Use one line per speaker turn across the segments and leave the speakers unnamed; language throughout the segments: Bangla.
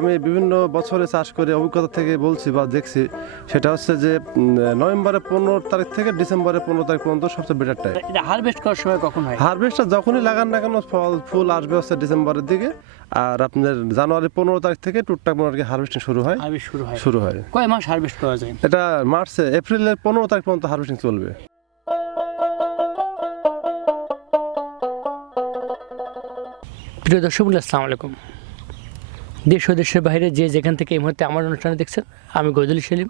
আমি বিভিন্ন বছরে চাষ করে অভিজ্ঞতা থেকে বলছি বা দেখছি সেটা হচ্ছে যে নভেম্বরের পনেরো তারিখ থেকে ডিসেম্বরের পনেরো তারিখ পর্যন্ত সবচেয়ে বেটার টাইম
হারভেস্ট করার সময় কখন হয়?
হারভেস্টটা যখনই লাগান না কেন ফল ফুল আসবে হচ্ছে ডিসেম্বরের দিকে আর আপনার জানুয়ারি পনেরো তারিখ থেকে টুকটাক মনে আর কি হারভেস্টিং শুরু হয়।
শুরু হয়।
শুরু হয়।
কয় মাস হারভেস্ট করা যায়?
এটা মার্চে এপ্রিলের পনেরো তারিখ পর্যন্ত হারভেস্টিং চলবে।
প্রিয় দর্শক আসসালামু আলাইকুম। দেশ ও দেশের বাইরে যে যেখান থেকে এই মুহূর্তে আমার অনুষ্ঠানে দেখছেন, আমি গজলি সেলিম।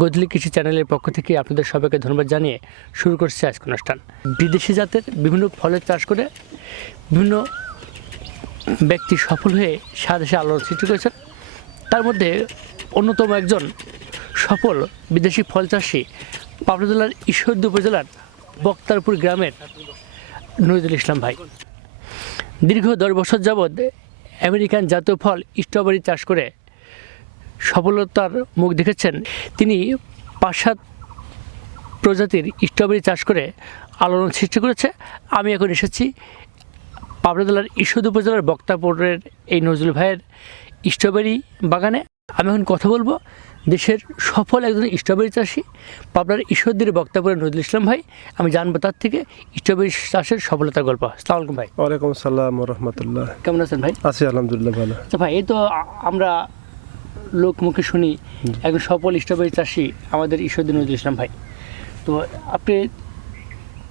গজলি কৃষি চ্যানেলের পক্ষ থেকে আপনাদের সবাইকে ধন্যবাদ জানিয়ে শুরু করছি আজকে অনুষ্ঠান। বিদেশি জাতের বিভিন্ন ফলের চাষ করে বিভিন্ন ব্যক্তি সফল হয়ে সারা দেশে আলোড়ন সৃষ্টি করেছেন। তার মধ্যে অন্যতম একজন সফল বিদেশি ফল চাষি পাবনা জেলার ঈশ্বরদী উপজেলার বক্তারপুর গ্রামের নজরুল ইসলাম ভাই। দীর্ঘ দশ বছর যাবৎ আমেরিকান জাতীয় ফল স্ট্রবেরি চাষ করে সফলতার মুখ দেখেছেন। তিনি পাশ্চাত প্রজাতির স্ট্রবেরি চাষ করে আলোড়ন সৃষ্টি করেছে। আমি এখন এসেছি পাবনা জেলার ঈশ্বর উপজেলার বক্তাপুরের এই নজরুল ভাইয়ের স্ট্রবেরি বাগানে। আমি এখন কথা বলব দেশের সফল একজন স্ট্রবেরি চাষি পাবনার ঈশ্বরদীর বক্তাপুরের নজরুল ইসলাম ভাই আমি জানব তার থেকে স্ট্রবেরি চাষের সফলতার গল্প। আসসালামু আলাইকুম ভাই।
ওয়ালাইকুম আসসালাম রহমতুল্লাহ।
কেমন আছেন ভাই?
আছি আলহামদুলিল্লাহ ভালো।
আচ্ছা ভাই এই তো আমরা লোক মুখে শুনি একজন সফল স্ট্রবেরি চাষি আমাদের ঈশ্বরদী নজরুল ইসলাম ভাই। তো আপনি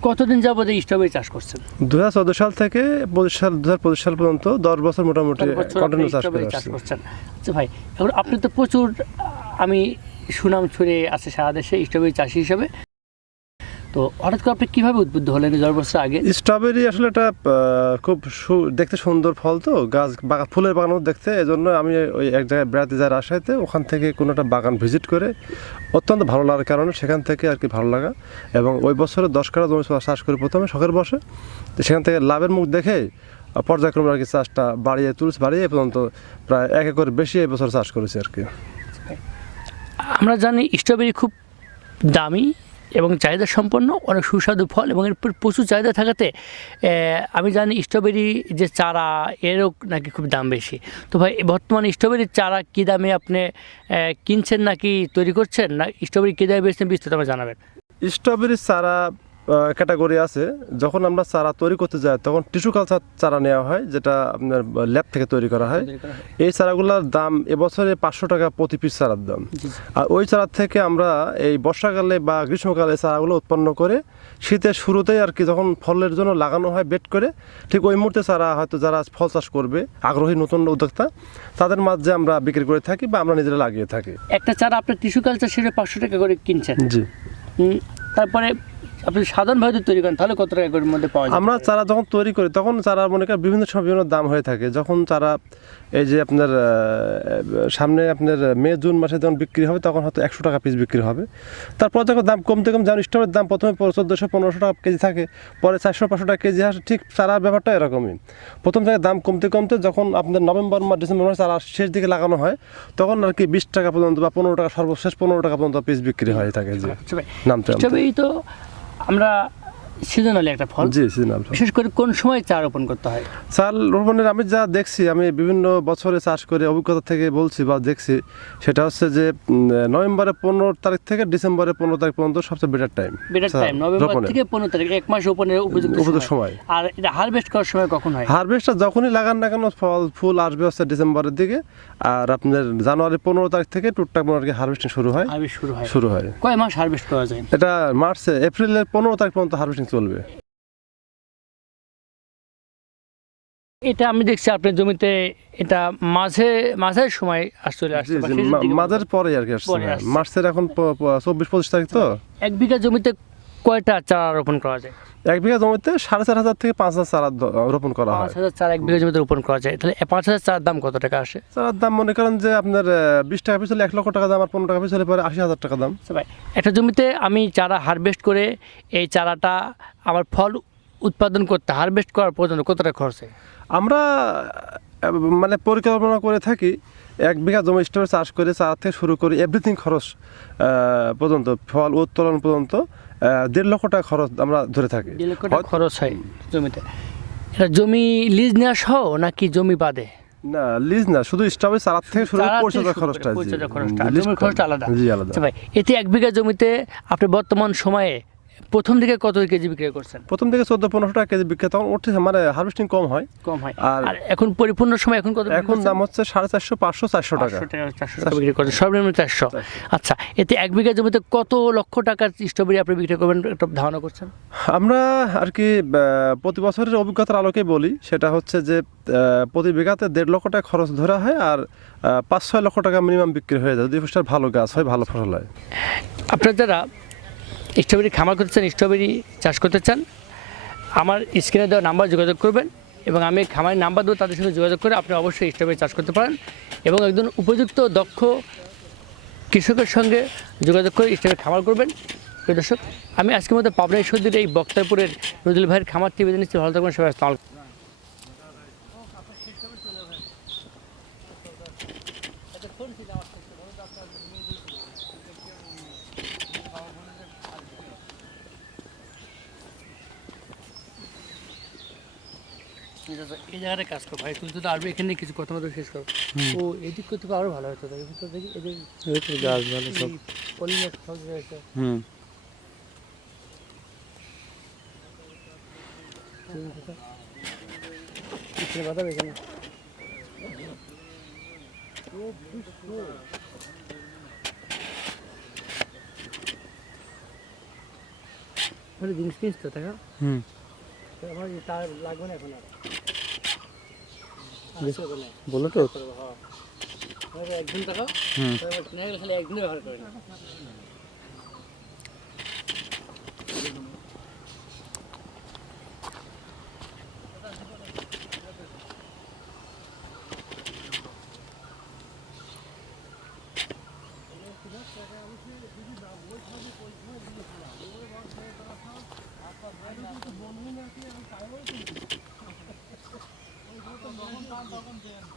কতদিন যাবত এই স্ট্রবেরি চাষ করছেন?
দু হাজার চোদ্দ সাল থেকে পঁচিশ সাল দু হাজার পঁচিশ সাল পর্যন্ত দশ বছর মোটামুটি কন্টিনিউ চাষ
করছেন। আচ্ছা ভাই এখন আপনি তো প্রচুর আমি সুনাম ছড়িয়ে আছে সারা দেশে স্ট্রবেরি চাষি হিসেবে। তো হঠাৎ করে আপনি কীভাবে উদ্বুদ্ধ হলেন দশ বছর আগে?
স্ট্রবেরি আসলে একটা খুব দেখতে সুন্দর ফল তো, গাছ বাগান ফুলের বাগান দেখতে এই জন্য আমি ওই এক জায়গায় বেড়াতে যাওয়ার আশাতে ওখান থেকে কোনো একটা বাগান ভিজিট করে অত্যন্ত ভালো লাগার কারণে সেখান থেকে আর কি ভালো লাগা। এবং ওই বছরে দশ কাটা জমি চাষ করি প্রথমে শখের বসে। তো সেখান থেকে লাভের মুখ দেখে পর্যায়ক্রমে আর কি চাষটা বাড়িয়ে তুলছে, বাড়িয়ে পর্যন্ত প্রায় এক একর বেশি এই বছর চাষ করেছি আর কি।
আমরা জানি স্ট্রবেরি খুব দামি এবং চাহিদা সম্পন্ন, অনেক সুস্বাদু ফল এবং এর প্রচুর চাহিদা থাকাতে আমি জানি স্ট্রবেরি যে চারা, এরও নাকি খুব দাম বেশি। তো ভাই বর্তমানে স্ট্রবেরির চারা কী দামে আপনি কিনছেন নাকি তৈরি করছেন? না, স্ট্রবেরি কী দামে বেচছেন বিস্তারিত আমাকে জানাবেন।
স্ট্রবেরির চারা ক্যাটাগরি আছে। যখন আমরা চারা তৈরি করতে যাই তখন টিস্যু কালচার চারা নেওয়া হয় যেটা আপনার ল্যাব থেকে তৈরি করা হয়। এই চারাগুলোর দাম এবছরে পাঁচশো টাকা প্রতি পিস চারার দাম। আর ওই চারা থেকে আমরা এই বর্ষাকালে বা গ্রীষ্মকালে চারাগুলো উৎপন্ন করে শীতের শুরুতেই আর কি যখন ফলের জন্য লাগানো হয় বেড করে ঠিক ওই মুহূর্তে চারা হয়তো যারা ফল চাষ করবে আগ্রহী নতুন উদ্যোক্তা তাদের মাঝে আমরা বিক্রি করে থাকি বা আমরা নিজেরা লাগিয়ে থাকি।
একটা চারা আপনার টিস্যু কালচার সেটা পাঁচশো টাকা করে কিনছেন।
জি।
তারপরে আপনি সাধারণভাবে যদি তৈরি করেন তাহলে কত টাকা করে মধ্যে পাওয়া যায়?
আমরা চারা যখন তৈরি করি তখন চারা মনে করেন বিভিন্ন সময় বিভিন্ন দাম হয়ে থাকে। যখন চারা এই যে আপনার সামনে আপনার মে জুন মাসে যখন বিক্রি হবে তখন হয়তো একশো টাকা পিস বিক্রি হবে। তারপর যখন দাম কমতে কম যেমন স্টোরের দাম প্রথমে চোদ্দোশো পনেরোশো টাকা কেজি থাকে পরে চারশো পাঁচশো টাকা কেজি আসে ঠিক চারার ব্যাপারটা এরকমই। প্রথম থেকে দাম কমতে কমতে যখন আপনার নভেম্বর মাস ডিসেম্বর মাস চারা শেষ দিকে লাগানো হয় তখন আর কি বিশ টাকা পর্যন্ত বা পনেরো টাকা সর্বশেষ পনেরো টাকা পর্যন্ত পিস বিক্রি হয়ে থাকে যে
আচ্ছা
নামতে।
তো আমরা সিজনালি একটা ফল।
জি সিজনাল
বিশেষ করে কোন সময় চা রোপণ করতে হয়?
চাল রোপণের আমি যা দেখছি আমি বিভিন্ন বছরে চাষ করে অভিজ্ঞতা থেকে বলছি বা দেখছি সেটা হচ্ছে যে নভেম্বরের পনেরো তারিখ থেকে ডিসেম্বরের পনেরো তারিখ পর্যন্ত সবচেয়ে better time
better time November থেকে পনেরো তারিখ এক মাস রোপণের উপযুক্ত
উপযুক্ত
সময়। আর এটা হারভেস্ট করার সময় কখন হয়?
হারভেস্টটা যখনই লাগান না কেন ফল ফুল আসবে হচ্ছে ডিসেম্বরের দিকে আর আপনার জানুয়ারি পনেরো তারিখ থেকে টুকটাক মনে কি হারভেস্টিং শুরু হয়।
শুরু হয়।
শুরু হয়।
কয় মাস হারভেস্ট করা যায়?
এটা মার্চে এপ্রিলের পনেরো তারিখ পর্যন্ত হারভেস্টিং চলবে?
এটা আমি দেখছি আপনার জমিতে এটা মাঝে মাঝের সময় আসলে আসছে
মাঝের পরে আর কি আসছে হ্যাঁ। মার্চের এখন চব্বিশ পঁচিশ তারিখ তো?
এক বিঘা জমিতে কয়টা চারা রোপণ করা যায়?
এক বিঘা জমিতে সাড়ে চার হাজার থেকে পাঁচ হাজার চারা রোপণ করা হয়।
পাঁচ হাজার চারা এক বিঘা জমিতে রোপণ করা যায়। তাহলে পাঁচ হাজার চারার দাম কত টাকা আসে?
চারার দাম মনে করেন যে আপনার বিশ টাকা পিস হলে এক লক্ষ টাকা দাম আর পনেরো টাকা পিস হলে পরে আশি হাজার টাকা দাম।
আচ্ছা ভাই একটা জমিতে আমি চারা হারভেস্ট করে এই চারাটা আমার ফল উৎপাদন করতে হারভেস্ট করার পর্যন্ত কত টাকা খরচ হয়?
আমরা মানে পরিকল্পনা করে থাকি এক বিঘা জমি স্টোরে চাষ করে চারা থেকে শুরু করে এভরিথিং খরচ পর্যন্ত ফল উত্তোলন পর্যন্ত দেড় লক্ষ টাকা খরচ আমরা ধরে থাকি।
খরচ হয় জমিতে। এটা জমি লিজ নেওয়া সহ নাকি জমি বাদে?
না লিজ না শুধু স্ট্রবেরি চারা থেকে শুরু পরিচর্যা খরচটা
পরিচর্যা জমির খরচটা আলাদা।
জি আলাদা।
আচ্ছা ভাই এতে এক বিঘা জমিতে আপনি বর্তমান সময়ে প্রথম দিকে কত কেজি বিক্রি করছেন?
প্রথম থেকে চোদ্দ পনেরোশো টাকা কেজি বিক্রি তখন উঠে মানে হার্ভেস্টিং কম হয়।
কম হয়।
আর
এখন পরিপূর্ণ সময় এখন কত
এখন দাম হচ্ছে সাড়ে চারশো পাঁচশো চারশো টাকা।
500 টাকা, 400 টাকা বিক্রি করছেন সর্বনিম্ন চারশো। আচ্ছা এতে এক বিঘা জমিতে কত লক্ষ টাকার স্ট্রবেরি আপনি বিক্রি করবেন? একটা ধারণা করছেন?
আমরা আর কি প্রতি বছরের অভিজ্ঞতার আলোকে বলি সেটা হচ্ছে যে প্রতি বিঘাতে দেড় লক্ষ টাকা খরচ ধরা হয় আর পাঁচ ছয় লক্ষ টাকা মিনিমাম বিক্রি হয়ে যায়। যদি ভালো গাছ হয় ভালো ফসল হয়।
আপনারা যারা স্ট্রবেরি খামার করতে চান, স্ট্রবেরি চাষ করতে চান, আমার স্ক্রিনে দেওয়া নাম্বার যোগাযোগ করবেন এবং আমি খামারের নাম্বার দেবো, তাদের সঙ্গে যোগাযোগ করে আপনি অবশ্যই স্ট্রবেরি চাষ করতে পারেন এবং একজন উপযুক্ত দক্ষ কৃষকের সঙ্গে যোগাযোগ করে স্ট্রবেরি খামার করবেন। প্রিয় দর্শক, আমি আজকের মধ্যে পাবনা ঈশ্বরদীর এই বক্তারপুরের নজরুল ভাইয়ের খামার বেঁধে নিচ্ছি ভালো থাকবেন, সবাই এই জায়গাটা কাজ কর ভাই তুই তো আরবি এখানে কিছু কথা মতো শেষ কর। ও এদিক করতে আরও ভালো হতো দেখি তো দেখি এদের
গাছ ভালো সব।
পলিনেট সহজ হয়েছে
হুম।
পিছনে বাঁধাবে এখানে? জিনিস কিনিস তো তাই
হুম।
তার লাগবে না এখন আর।
বলো। তো।
একদিন হ্যাঁ। একদিন খালি একদিনে ব্যবহার করে না Tá, tá com